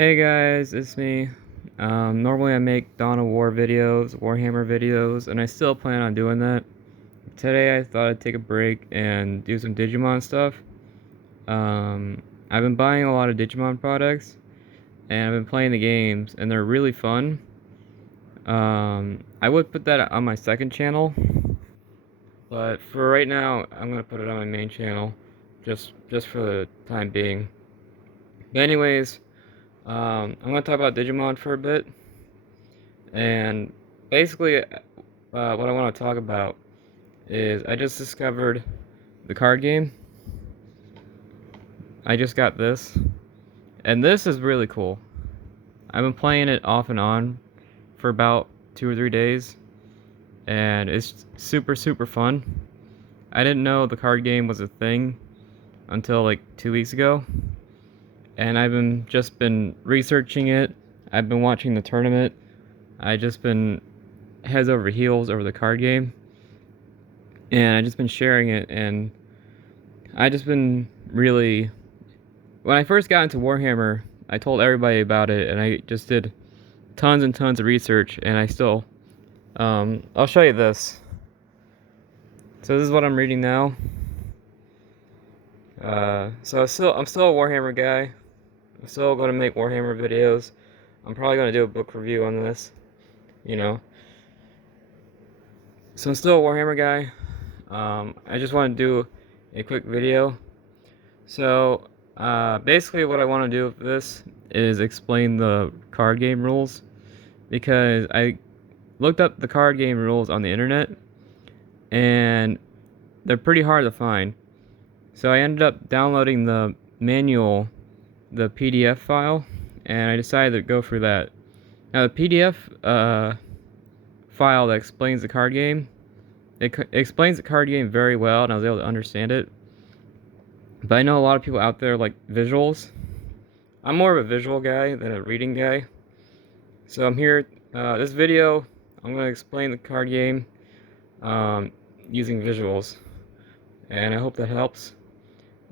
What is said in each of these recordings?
Hey guys, it's me. Normally I make Dawn of War videos, Warhammer videos, and I still plan on doing that. Today I thought I'd take a break and do some Digimon stuff. I've been buying a lot of Digimon products, and I've been playing the games, and they're really fun. I would put that on my second channel, but for right now, I'm gonna put it on my main channel, just for the time being. But anyways, I'm gonna talk about Digimon for a bit. And basically, what I want to talk about is I just discovered the card game. I just got this, and this is really cool. I've been playing it off and on for about 2 or 3 days, and it's super fun. I didn't know the card game was a thing until like 2 weeks ago, and I've been just been researching it. I've been watching the tournament. I just been heads over heels over the card game, and I just been sharing it, and I just been really. When I first got into Warhammer, I told everybody about it, and I just did tons and tons of research, and I still. I'll show you this. So this is what I'm reading now. So I'm still a Warhammer guy. I'm still gonna make Warhammer videos. I'm probably gonna do a book review on this. You know. So I'm still a Warhammer guy. I just want to do a quick video. So, basically what I want to do with this is explain the card game rules, because I looked up the card game rules on the internet, and they're pretty hard to find. So I ended up downloading the manual, the PDF file, and I decided to go for that. Now the PDF file that explains the card game, it explains the card game very well, and I was able to understand it. But I know a lot of people out there like visuals. I'm more of a visual guy than a reading guy. So I'm here, this video, I'm going to explain the card game using visuals. And I hope that helps.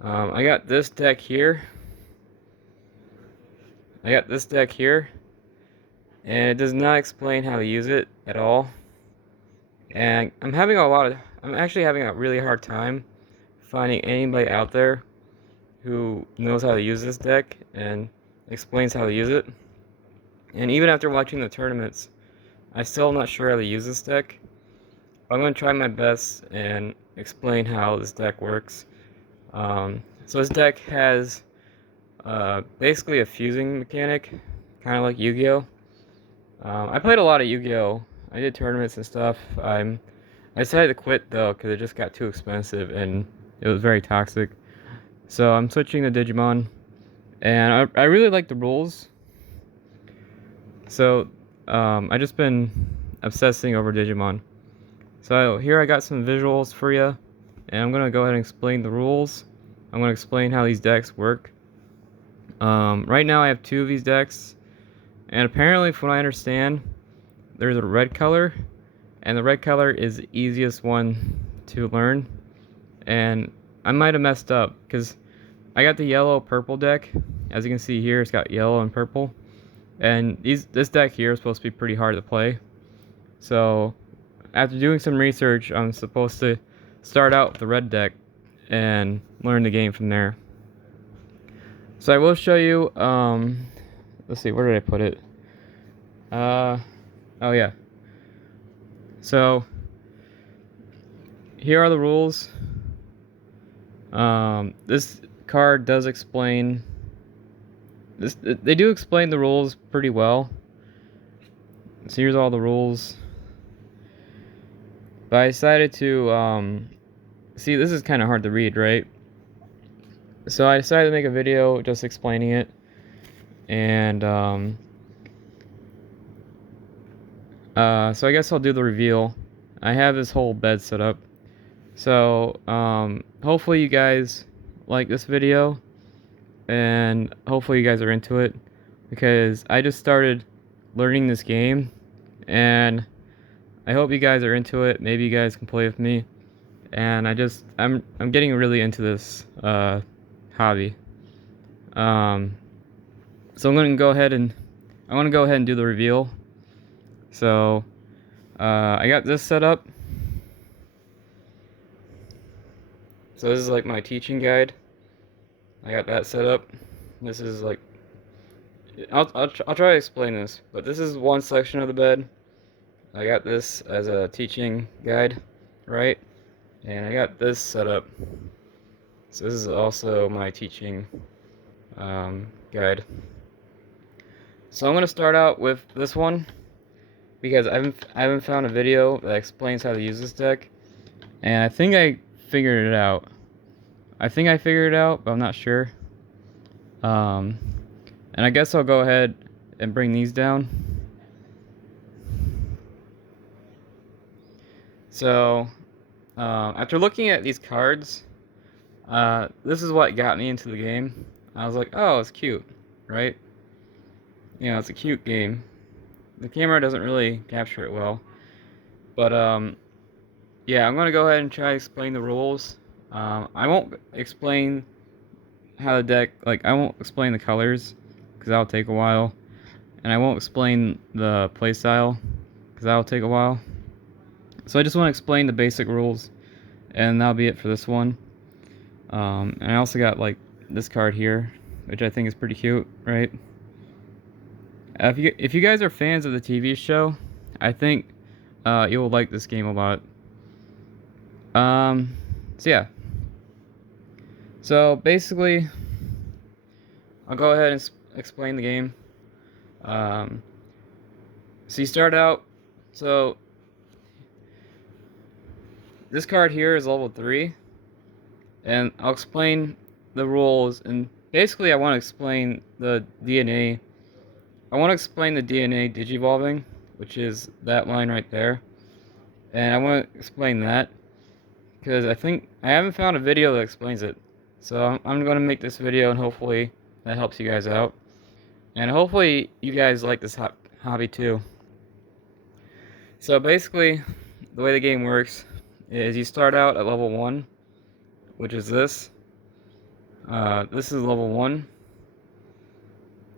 I got this deck here. And it does not explain how to use it at all. And I'm actually having a really hard time finding anybody out there who knows how to use this deck and explains how to use it. And even after watching the tournaments, I still am not sure how to use this deck. I'm going to try my best and explain how this deck works. So this deck has basically a fusing mechanic, kind of like Yu-Gi-Oh! I played a lot of Yu-Gi-Oh! I did tournaments and stuff. I decided to quit though because it just got too expensive and it was very toxic. So I'm switching to Digimon, and I really like the rules. So I just been obsessing over Digimon. So here I got some visuals for you, and I'm gonna go ahead and explain the rules. I'm gonna explain how these decks work. Right now I have two of these decks, and apparently from what I understand, there's a red color, and the red color is the easiest one to learn. And I might have messed up, because I got the yellow purple deck. As you can see here, it's got yellow and purple. And this deck here is supposed to be pretty hard to play. So, after doing some research, I'm supposed to start out with the red deck and learn the game from there. So I will show you, let's see, where did I put it? Oh yeah. So, here are the rules. This card does explain this. They do explain the rules pretty well. So here's all the rules. But I decided to see, this is kind of hard to read, right? So I decided to make a video just explaining it, and so I guess I'll do the reveal. I have this whole bed set up. So hopefully you guys like this video, and hopefully you guys are into it, because I just started learning this game, and I hope you guys are into it. Maybe you guys can play with me, and I'm getting really into this hobby. So I'm gonna go ahead and do the reveal. So I got this set up. So this is like my teaching guide. I got that set up. This is like I'll try to explain this, but this is one section of the bed. I got this as a teaching guide, right? And I got this set up. So this is also my teaching guide. So I'm gonna start out with this one because I haven't found a video that explains how to use this deck, and I think I figured it out. But I'm not sure. And I guess I'll go ahead and bring these down. So after looking at these cards, this is what got me into the game. I was like, oh, it's cute, right? You know, it's a cute game. The camera doesn't really capture it well, but yeah, I'm gonna go ahead and try to explain the rules. I won't explain how the deck, I won't explain the colors because that'll take a while, and I won't explain the playstyle because that'll take a while. So I just want to explain the basic rules, and that'll be it for this one. And I also got like this card here, which I think is pretty cute, right? If you guys are fans of the TV show, I think you will like this game a lot. So yeah. So basically, I'll go ahead and explain the game. So you start out. So this card here is level 3, and I'll explain the rules. And basically, I want to explain the DNA. I want to explain the DNA digivolving, which is that line right there. And I want to explain that because I haven't found a video that explains it. So I'm going to make this video, and hopefully that helps you guys out. And hopefully you guys like this hobby too. So basically, the way the game works is you start out at level 1, which is this. This is level 1.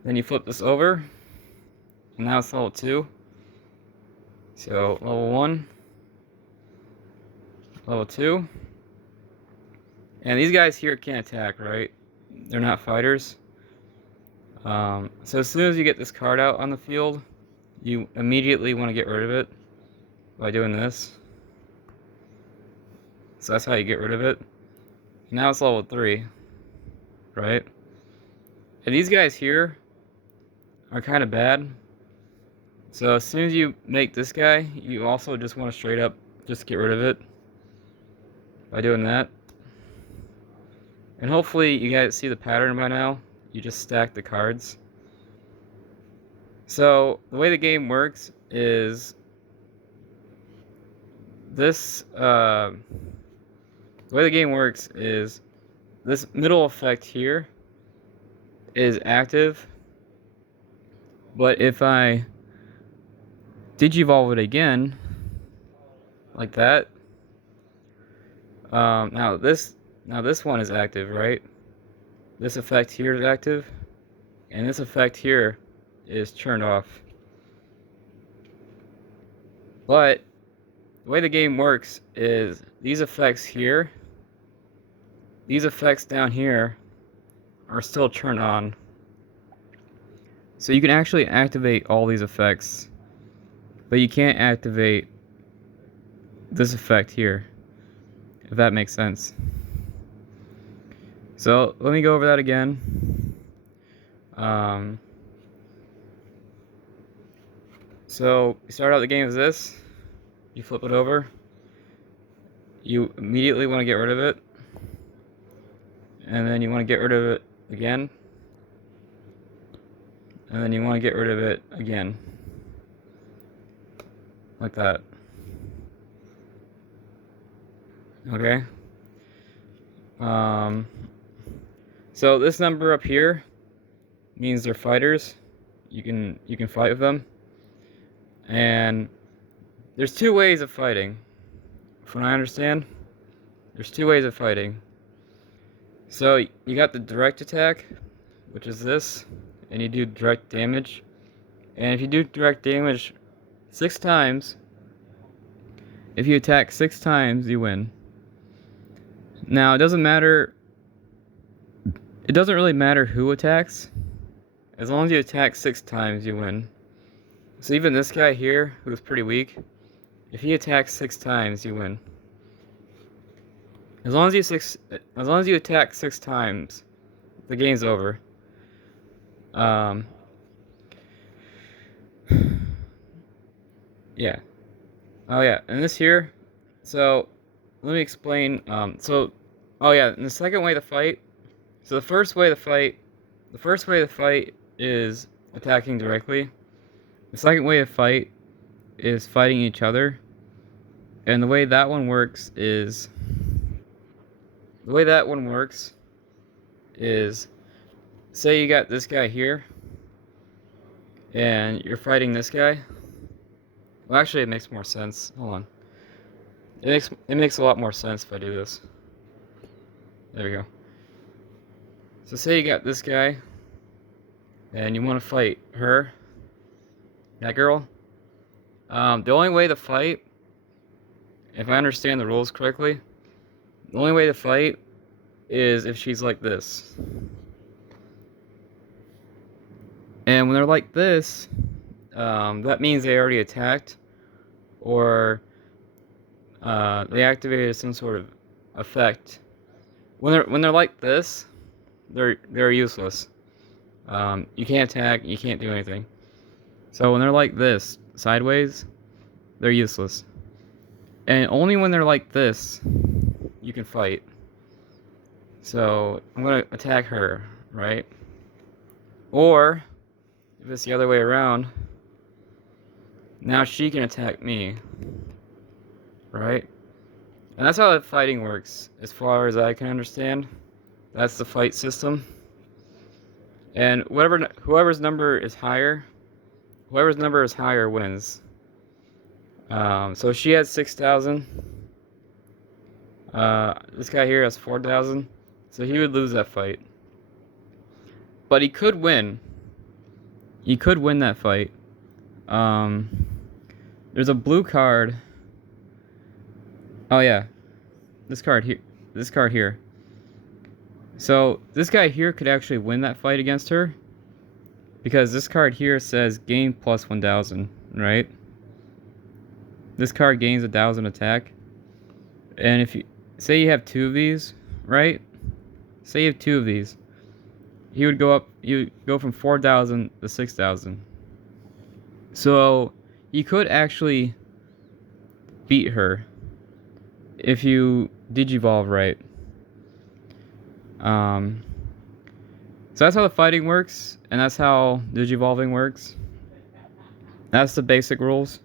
Then you flip this over, and now it's level 2. So level 1, level 2. And these guys here can't attack, right? They're not fighters. So as soon as you get this card out on the field, you immediately want to get rid of it by doing this. So that's how you get rid of it. Now it's level 3, right? And these guys here are kind of bad. So as soon as you make this guy, you also just want to straight up just get rid of it by doing that. And hopefully you guys see the pattern by now. You just stack the cards. So the way the game works is this. The way the game works is this middle effect here is active, but if I digivolve it again, like that, now this one is active, right? This effect here is active, and this effect here is turned off. But the way the game works is these effects here, these effects down here are still turned on. So you can actually activate all these effects, but you can't activate this effect here, if that makes sense. So let me go over that again. So you start out the game as this, you flip it over, you immediately want to get rid of it, and then you want to get rid of it again, and then you want to get rid of it again, like that. Okay. So this number up here means they're fighters. You can fight with them. And there's 2 ways of fighting. From what I understand, there's 2 ways of fighting. So you got the direct attack, which is this, and you do direct damage. And if you do direct damage 6 times, if you attack 6 times, you win. Now, it doesn't really matter who attacks. As long as you attack 6 times, you win. So even this guy here, who's pretty weak, if he attacks 6 times, you win. As long as you attack 6 times, the game's over. Yeah. Oh yeah, and this here, so let me explain. Oh yeah, and the second way to fight. So the first way to fight is attacking directly. The second way to fight is fighting each other. And the way that one works is say you got this guy here and you're fighting this guy. Well, actually it makes more sense. Hold on. It makes a lot more sense if I do this. There we go. So say you got this guy and you want to fight her, that girl. The only way to fight, if I understand the rules correctly, the only way to fight is if she's like this. And when they're like this, that means they already attacked, or they activated some sort of effect. When they're like this, they're useless. You can't attack, you can't do anything. So when they're like this, sideways, they're useless. And only when they're like this, you can fight. So I'm gonna attack her, right? Or if it's the other way around, now she can attack me, right? And that's how the fighting works, as far as I can understand. That's the fight system. And whoever's number is higher wins. So she has 6,000. This guy here has 4,000. So he would lose that fight. But he could win. He could win that fight. There's a blue card. Oh yeah. This card here. So this guy here could actually win that fight against her, because this card here says gain plus 1,000, right? This card gains 1,000 attack. And if you say you have 2 of these, right? Say you have 2 of these. You go from 4,000 to 6,000. So you could actually beat her if you digivolve right. So that's how the fighting works, and that's how digivolving works. That's the basic rules.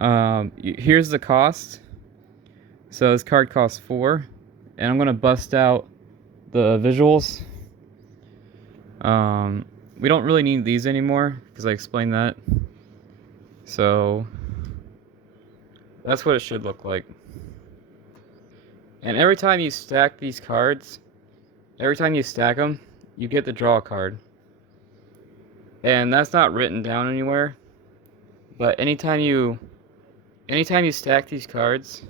Here's the cost. So this card costs 4, and I'm gonna bust out the visuals. We don't really need these anymore because I explained that. So that's what it should look like. And every time you stack these cards, you get to draw a card. And that's not written down anywhere. But anytime you stack these cards,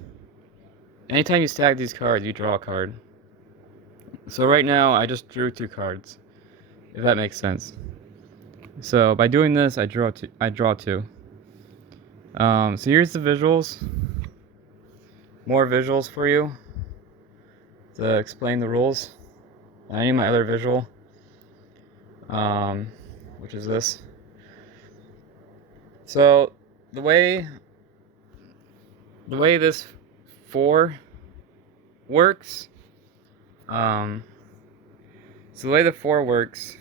you draw a card. So right now, I just drew 2 cards, if that makes sense. So by doing this, I draw 2. So here's the visuals. More visuals for you to explain the rules. I need my other visual, which is this. So the way this 4 works, so the way the 4 works,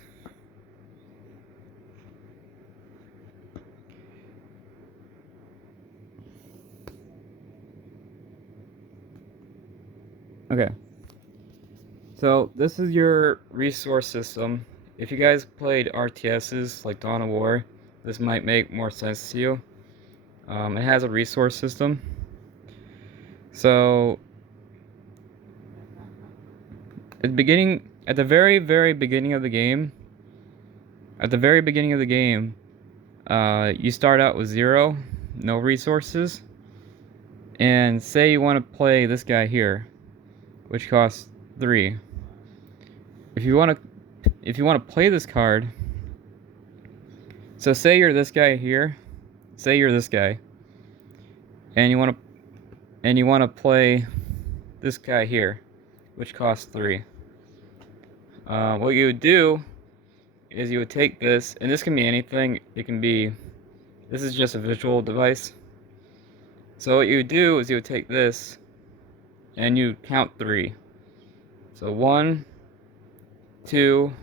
okay. So this is your resource system. If you guys played RTSs like Dawn of War, this might make more sense to you. It has a resource system. So at the very, very beginning of the game, At the very beginning of the game, you start out with 0, no resources, and say you want to play this guy here, which costs 3. If you want to play this card, so say you're this guy here, say you're this guy, and you want to play this guy here, which costs 3. What you would do is you would take this, and this can be anything. It can be, this is just a visual device. So what you would do is you would take this, and you count 3. So 1, 2,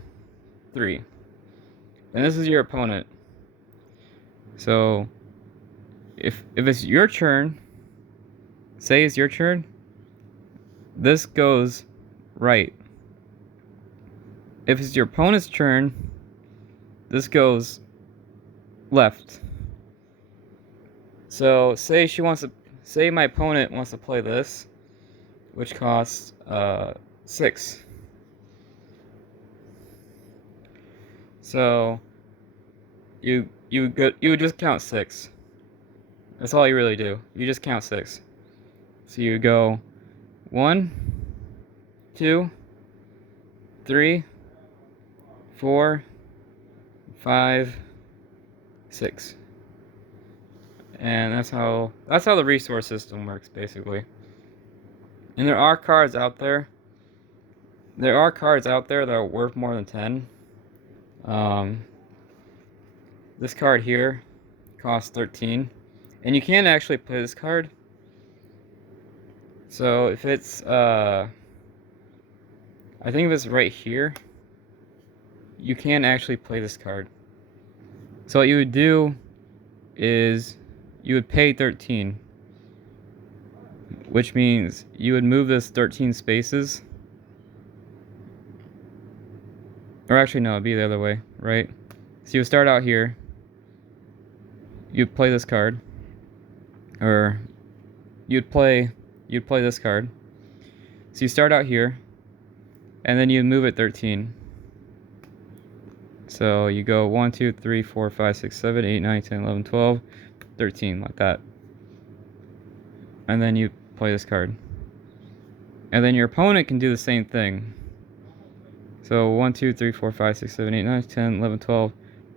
3. And this is your opponent. So if it's your turn, say it's your turn, this goes right. If it's your opponent's turn, this goes left. So say my opponent wants to play this, which costs 6. So you would just count 6. That's all you really do. You just count 6. So you go 1, 2, 3, 4, 5, 6. And that's how the resource system works, basically. And there are cards out there. There are cards out there that are worth more than 10. This card here costs 13. And you can actually play this card. So if it's, I think if it's right here, you can actually play this card. So what you would do is you would pay 13, which means you would move this 13 spaces. Or actually, no, it'd be the other way, right? So you would start out here. You'd play this card. Or you'd play this card. So you start out here, and then you move it 13. So you go 1, 2, 3, 4, 5, 6, 7, 8, 9, 10, 11, 12, 13, like that. And then you play this card. And then your opponent can do the same thing. So 1, 2, 3, 4, 5, 6, 7, 8, 9, 10, 11, 12,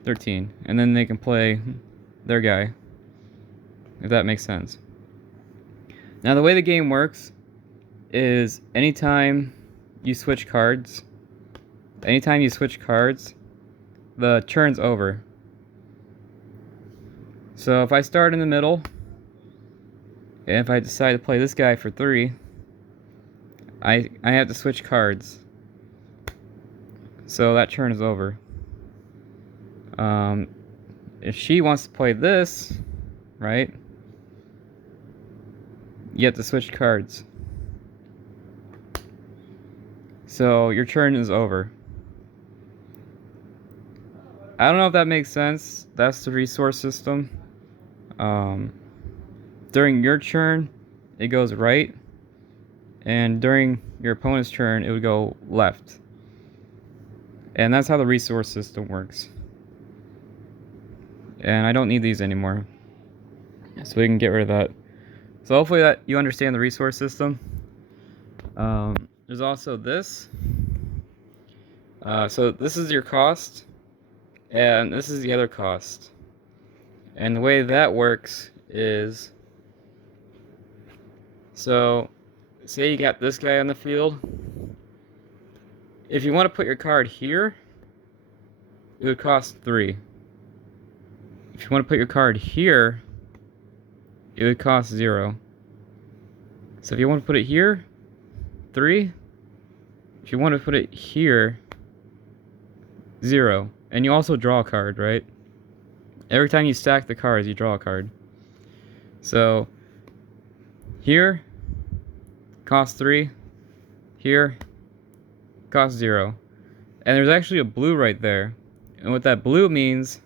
13. And then they can play their guy, if that makes sense. Now the way the game works is anytime you switch cards, the turn's over. So if I start in the middle, and if I decide to play this guy for 3, I have to switch cards. So that turn is over. If she wants to play this, right, you have to switch cards. So your turn is over. I don't know if that makes sense. That's the resource system. During your turn, it goes right. And during your opponent's turn, it would go left. And that's how the resource system works. And I don't need these anymore. So we can get rid of that. So hopefully that you understand the resource system. There's also this. So this is your cost. And this is the other cost. And the way that works is, so say you got this guy on the field. If you want to put your card here, it would cost 3. If you want to put your card here, it would cost 0. So if you want to put it here, 3. If you want to put it here, 0. And you also draw a card, right? Every time you stack the cards, you draw a card. So here, cost 3. Here, cost 0. And there's actually a blue right there. And what that blue means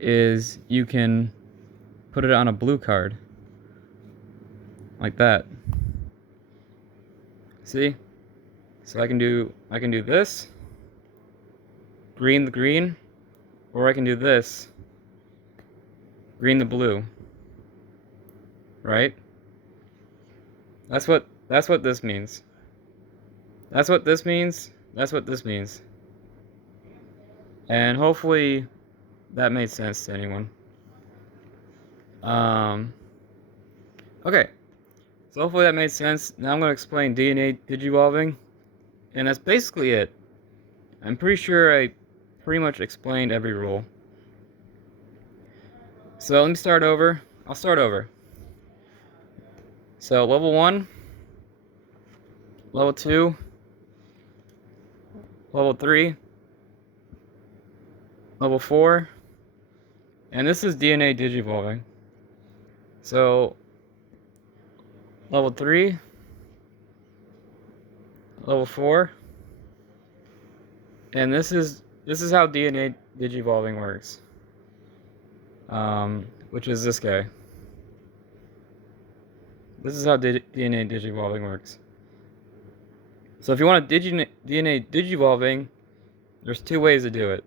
is you can put it on a blue card. Like that. See? So I can do this. Green the green. Or I can do this, green to blue, right? That's what this means. That's what this means. That's what this means. And hopefully that made sense to anyone. Okay. So hopefully that made sense. Now I'm going to explain DNA digivolving. And that's basically it. I'm pretty sure I pretty much explained every rule. So let me start over. I'll start over. So level 1, level 2, level 3, level 4, and this is DNA digivolving. So level 3, level 4, and this is how DNA digivolving works. Which is this guy. This is how DNA digivolving works. So if you want DNA digivolving, there's 2 ways to do it.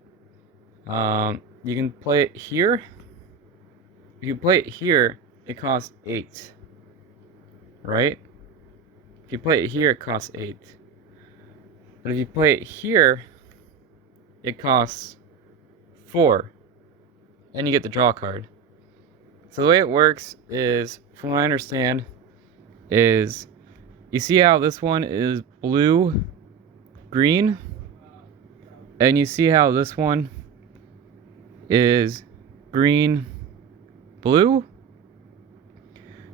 You can play it here. If you play it here, it costs 8. Right? If you play it here, it costs 8. But if you play it here, it costs 4. And you get the draw card. So the way it works is, from what I understand, is you see how this one is blue, green, and you see how this one is green, blue.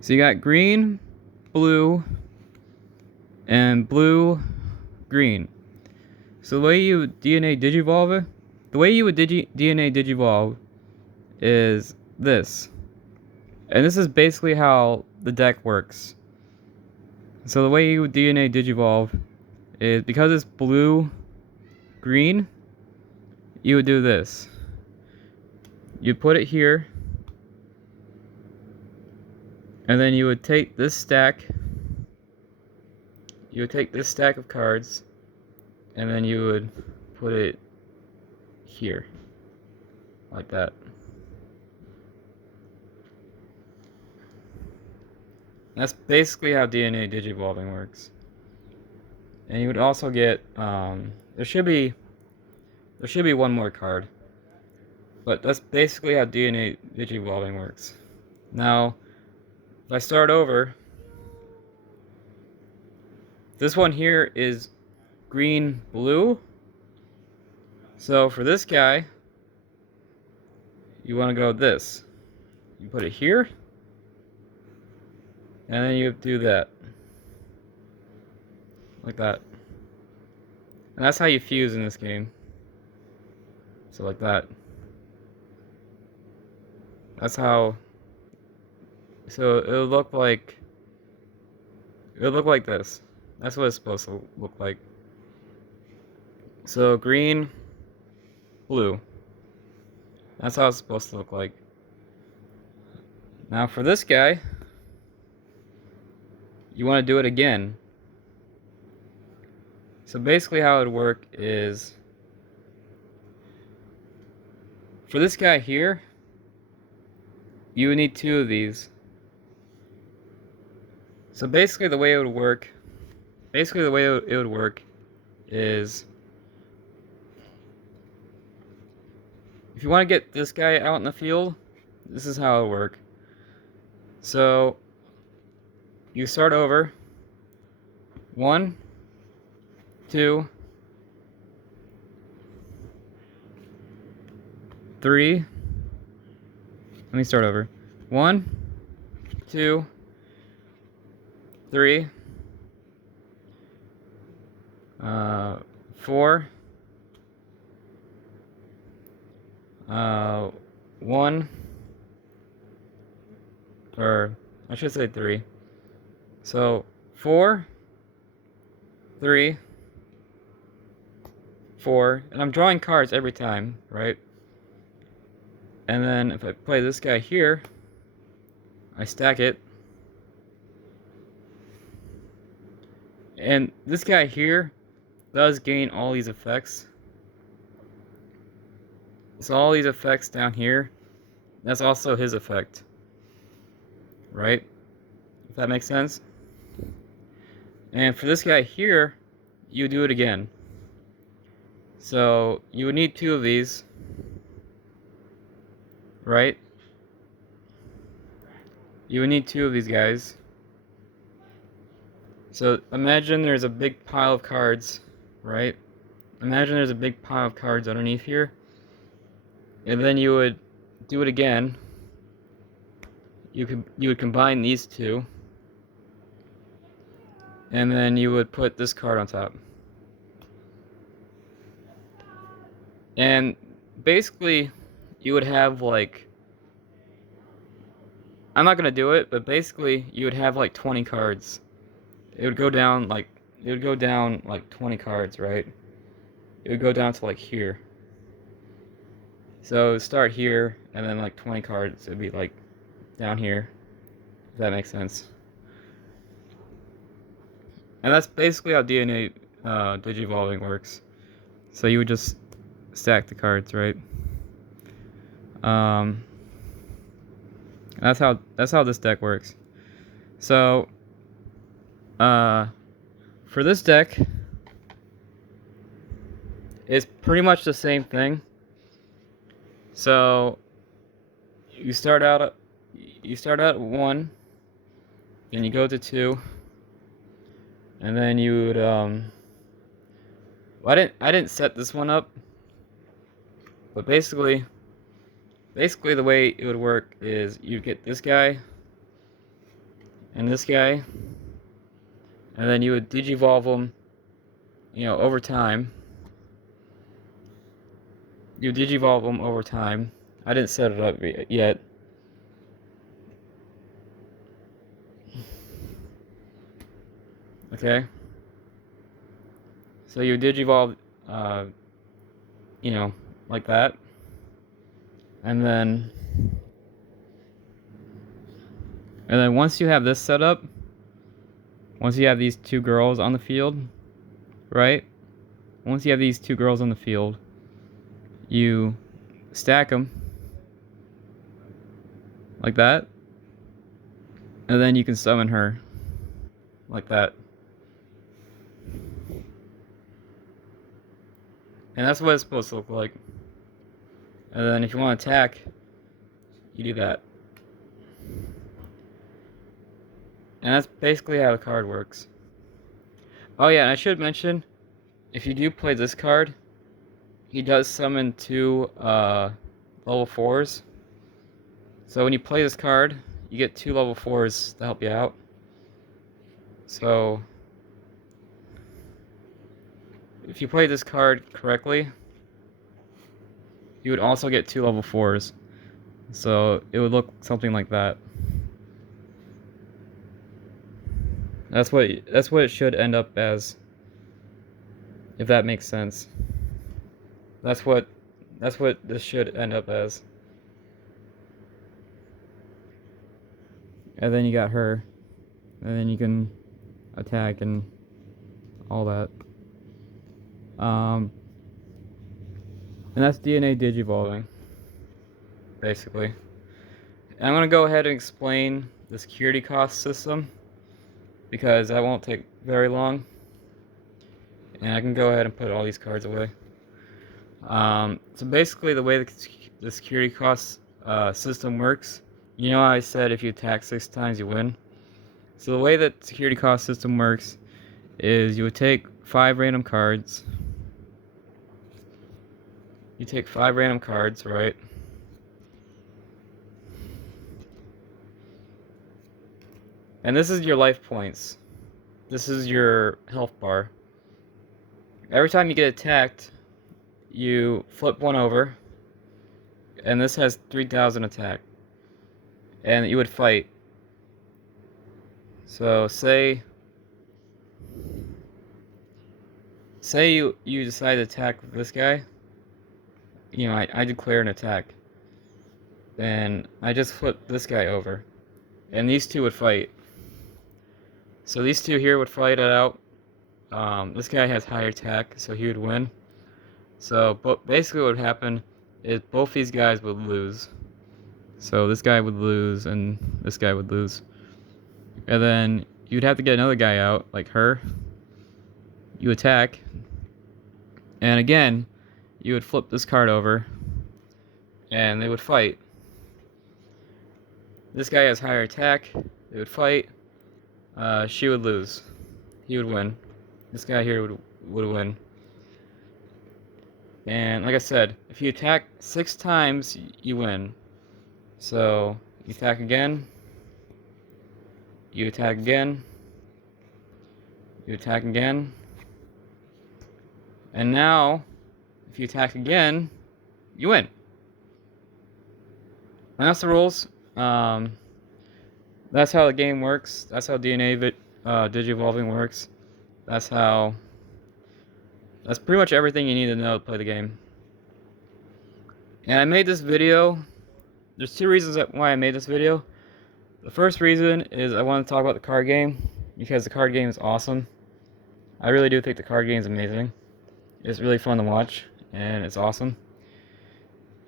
So you got green, blue, and blue, green. So the way you would DNA digivolve it, the way you would DNA digivolve is this. And this is basically how the deck works. So the way you would DNA digivolve is, because it's blue, green, you would do this. You put it here, and then you would take this stack. You would take this stack of cards, and then you would put it here, like that. That's basically how DNA digivolving works. And you would also get, there should be one more card. But that's basically how DNA digivolving works. Now, if I start over, this one here is green, blue. So for this guy, you want to go this. You put it here, and then you do that. Like that. And that's how you fuse in this game. So like that. That's how. So it'll look like this. That's what it's supposed to look like. So green, blue. That's how it's supposed to look like. Now for this guy, you want to do it again. So basically how it would work is, for this guy here, you would need 2 of these. So basically the way it would work, is, if you want to get this guy out in the field, this is how it would work. So you start over. 1, 2, 3. Let me start over. 1, 2, 3, 4, 1, or I should say 3. So 4, 3, 4, and I'm drawing cards every time, right? And then if I play this guy here, I stack it. And this guy here does gain all these effects. So all these effects down here, that's also his effect, right? If that makes sense. And for this guy here, you do it again. So you would need 2 of these, right? You would need 2 of these guys. So imagine there's a big pile of cards, right? Imagine there's a big pile of cards underneath here. And then you would do it again. You would combine these 2. And then you would put this card on top. And basically you would have like, I'm not gonna do it, but basically you would have like 20 cards. It would go down like 20 cards, right? It would go down to like here. So start here, and then like 20 cards, it'd be like down here, if that makes sense. And that's basically how DNA digivolving works. So you would just stack the cards, right? Um, that's how this deck works. So for this deck, it's pretty much the same thing. So you start out at 1, then you go to 2, and then you would well, I didn't set this one up, but basically the way it would work is you'd get this guy and this guy, and then you would digivolve them, over time. You digivolve them over time. I didn't set it up yet. Okay. So you digivolve, like that, and then once you have this set up, once you have these 2 girls on the field, right? Once you have these 2 girls on the field, you stack them like that, and then you can summon her like that. And that's what it's supposed to look like. And then if you want to attack, you do that. And that's basically how the card works. Oh yeah, and I should mention, if you do play this card, he does summon 2 level 4s. So when you play this card, you get 2 level 4s to help you out. So if you play this card correctly, you would also get 2 level 4s. So it would look something like that. That's what it should end up as, if that makes sense. That's what this should end up as. And then you got her, and then you can attack and all that. And that's DNA digivolving, basically. And I'm gonna go ahead and explain the security cost system, because that won't take very long, and I can go ahead and put all these cards away. So basically, the way the security cost system works, how I said if you attack 6 times you win? So the way that security cost system works is you would take 5 random cards. You take 5 random cards, right? And this is your life points. This is your health bar. Every time you get attacked, you flip one over, and this has 3,000 attack. And you would fight. So say you decide to attack this guy. I declare an attack. And I just flip this guy over. And these 2 would fight. So these 2 here would fight it out. This guy has higher attack, so he would win. So, but basically what would happen is both these guys would lose. So this guy would lose and this guy would lose. And then you'd have to get another guy out, like her. You attack. And again, you would flip this card over. And they would fight. This guy has higher attack. They would fight. She would lose. He would win. This guy here would win. And like I said, if you attack 6 times, you win. So you attack again. You attack again. You attack again. And now, if you attack again, you win. And that's the rules. That's how the game works. That's how DNA Digivolving works. That's pretty much everything you need to know to play the game. And I made this video. There's 2 reasons why I made this video. The first reason is I want to talk about the card game, because the card game is awesome. I really do think the card game is amazing. It's really fun to watch, and it's awesome.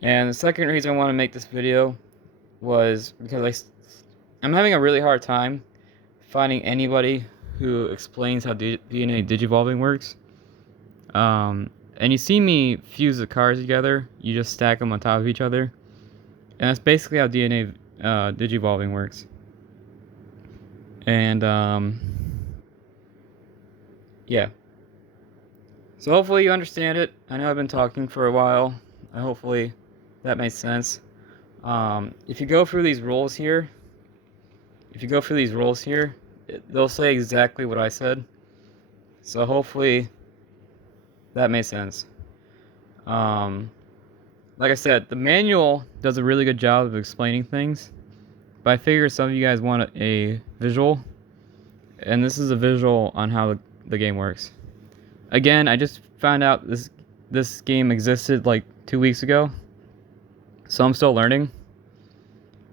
And the second reason I want to make this video was because I'm having a really hard time finding anybody who explains how DNA Digivolving works. And you see me fuse the cards together, you just stack them on top of each other. And that's basically how DNA Digivolving works. And yeah. So hopefully you understand it. I know I've been talking for a while. Hopefully that makes sense. If you go through these rules here, they'll say exactly what I said. So hopefully that made sense. Like I said, the manual does a really good job of explaining things, but I figure some of you guys want a visual, and this is a visual on how the game works. Again, I just found out this game existed like 2 weeks ago, so I'm still learning.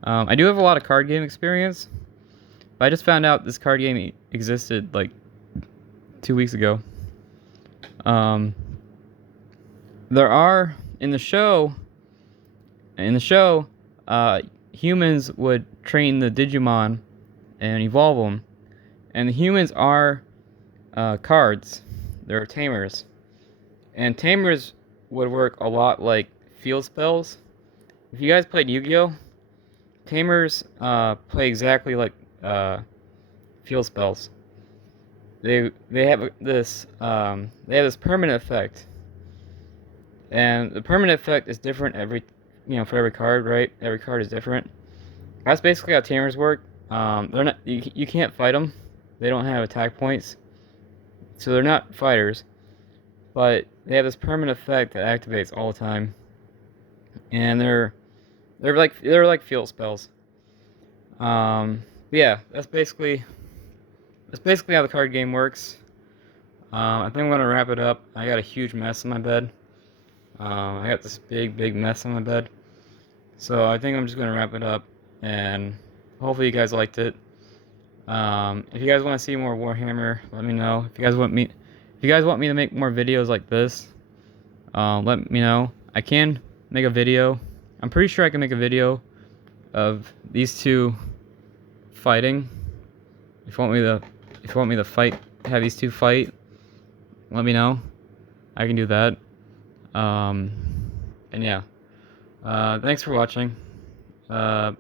I do have a lot of card game experience, but I just found out this card game existed like 2 weeks ago. There are in the show, humans would train the Digimon and evolve them, and the humans are cards. They're tamers, and tamers would work a lot like field spells. If you guys played Yu-Gi-Oh, tamers play exactly like field spells. They have this permanent effect. And the permanent effect is different for every card, right? Every card is different. That's basically how tamers work. They're not. You can't fight them. They don't have attack points, so they're not fighters. But they have this permanent effect that activates all the time, and they're like field spells. Yeah, that's basically how the card game works. I think I'm gonna wrap it up. I got a huge mess in my bed. I got this big mess on my bed. So I think I'm just gonna wrap it up, and hopefully you guys liked it. If you guys want to see more Warhammer, let me know. If you guys want me to make more videos like this, let me know. I can make a video. I'm pretty sure I can make a video of these 2 fighting. If you want me to have these 2 fight, let me know. I can do that. And yeah. Thanks for watching. Bye.